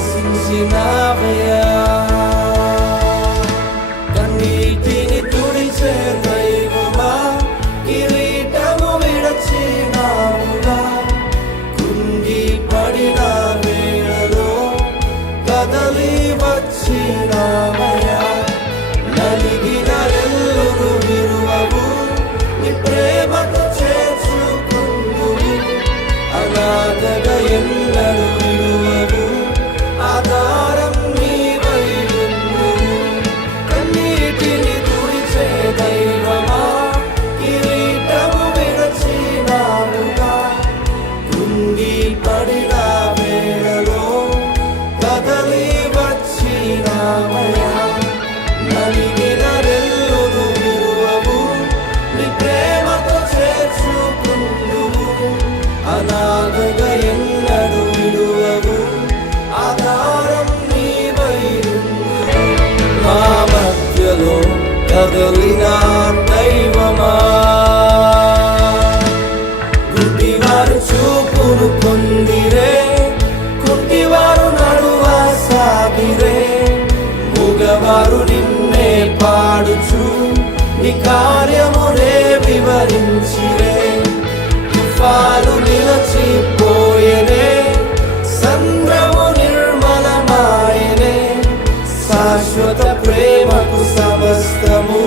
విశ్వసించినావయ్యా. కన్నీటిని తుడిచే దైవమా, కిరీటము విడచినావుగా. కుంగి పడిన వేళలో కదలి వచ్చినావయ్యా. నలిగిన రెల్లును విరువవు, నీ ప్రేమతో చేర్చుకుందువు. అనాథగా ఎన్నడు విడువవు, ఆధారం నీవై ఉందువు. కన్నీటిని తుడిచే దైవమా, కిరీటము విడచినావుగా. కృంగి పడిన వేళలో కదలి వచ్చినావయ్యా. నలిగిన రెల్లును విరువవు, నీ ప్రేమతో చేర్చుకుందువు. అనాథగా ఎన్నడు విడువవు, ఆధారం నీవై ఉందువు. మా మధ్యలో కదలిన దైవమా, గుడ్డివారు చూపును పొందిరే, కుంటివారు నడువా సాగిరే. మూగవారు నిన్నే పాడుచు, నీ కార్యమునే వివరించిరే. తుఫాను నిలచిపోయెనే, సంద్రము నిర్మలమాయెనే. శాశ్వత ప్రేమకు సమస్తము